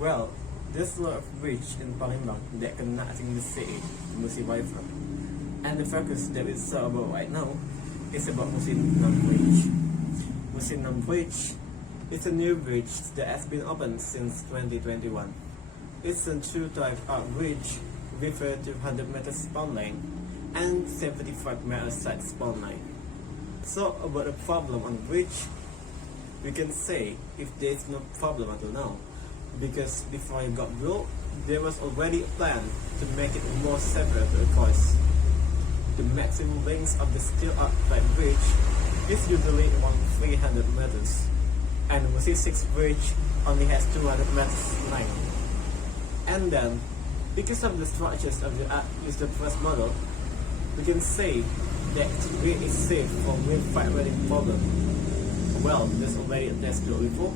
Well, there's a lot of bridge in Palembang that connecting the city to Musi River. And the focus that we saw about right now is about Musi Bridge. Musi Bridge is a new bridge that has been opened since 2021. It's a true type art bridge with a 200 meters span length and 75 meters side span length. So about the problem on the bridge, we can say if there is no problem until now, because before it got built, there was already a plan to make it more safer to cross. The maximum length of the steel upright bridge is usually around 300 meters, and the Musi 6 bridge only has 200 meters length. And then, because of the structures of the used first model, we can say that it is safe from wind fighting problem. Well, there's already a test built before,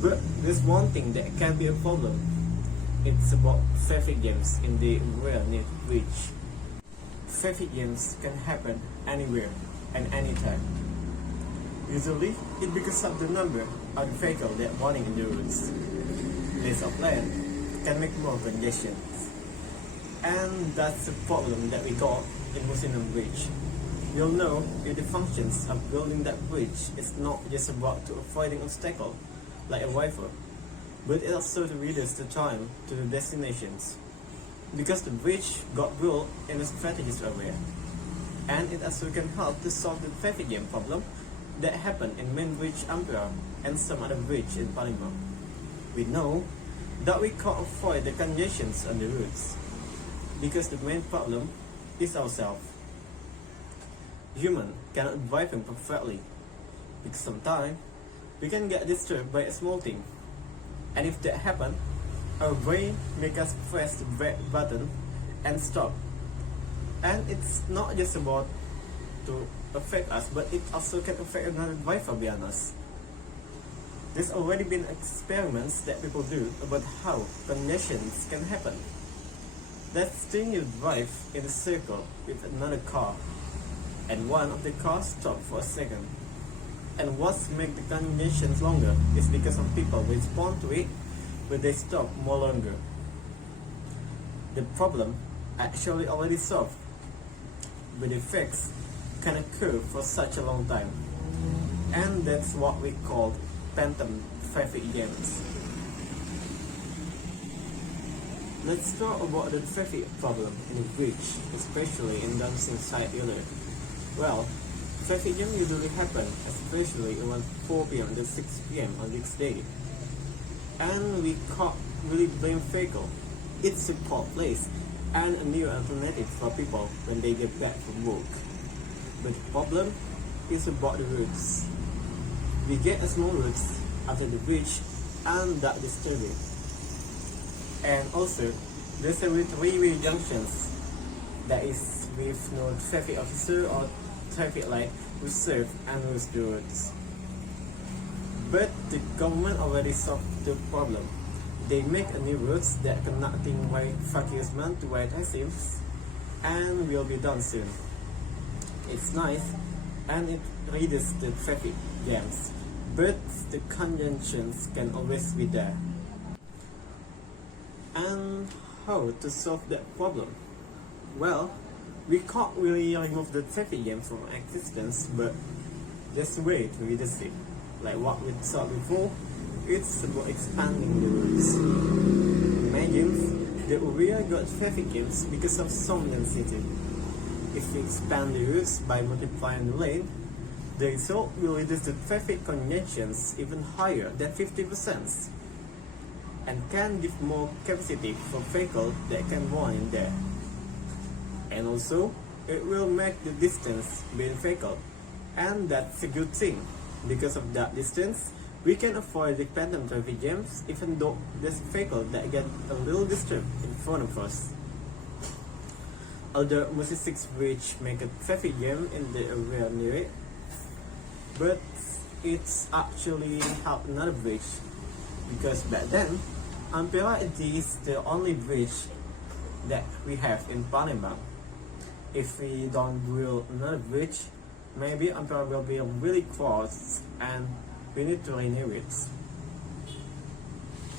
but there's one thing that can be a problem. It's about traffic jams in the rear near bridge. Traffic jams can happen anywhere and anytime. Usually, it's because of the number of the vehicles that running in the roads. Less of land can make more congestion. And that's the problem that we got in Musi Bridge. You'll know if the functions of building that bridge is not just about to avoiding obstacle like a rifle, but it also to reduce the time to the destinations. Because the bridge got built in a strategic area, and it also can help to solve the traffic jam problem that happened in main bridge Ampera and some other bridge in Palembang. We know that we can't avoid the congestions on the roads, because the main problem is ourselves. Human cannot drive them perfectly, because sometimes we can get disturbed by a small thing, and if that happens, our brain make us press the brake button and stop. And it's not just about to affect us, but it also can affect another driver behind us. There's already been experiments that people do about how congestions can happen. Let's say you drive in a circle with another car, and one of the cars stops for a second. And what makes the congestions longer is because some people respond to it, but they stop more longer. The problem actually already solved, but the effects can occur for such a long time. And that's what we call phantom traffic jams. Let's talk about the traffic problem in the bridge, especially in dancing side earlier. Well, traffic jam usually happen especially around 4 p.m. to 6 p.m. on weekday. And we can't really blame vehicle. It's a cold place and a new alternative for people when they get back from work. But the problem is about the roads. We get a small roads after the bridge and that disturbing. And also, there's a three-way junctions that is with no traffic officer or traffic light reserve and rules the roads. But the government already solved the problem. They make a new routes that connecting white Fakirman to white Hasims, and will be done soon. It's nice and it reduces the traffic jams, but the congestions can always be there. And how to solve that problem? Well, we can't really remove the traffic jam from existence, but just a way to reduce it. Like what we saw before, it's about expanding the routes. Imagine the area got traffic jams because of some density. If we expand the routes by multiplying the lane, the result will reduce the traffic congestions even higher than 50%, and can give more capacity for vehicles that can run in there. And also, it will make the distance between vehicles, and that's a good thing. Because of that distance, we can avoid the phantom traffic jams even though there's a vehicle that get a little disturbed in front of us. Although Musi 6 bridge make a traffic jam in the area near it, but it's actually helped another bridge, because back then, Ampera is the only bridge that we have in Palembang. If we don't build another bridge, maybe Ampera will be really close and we need to renew it.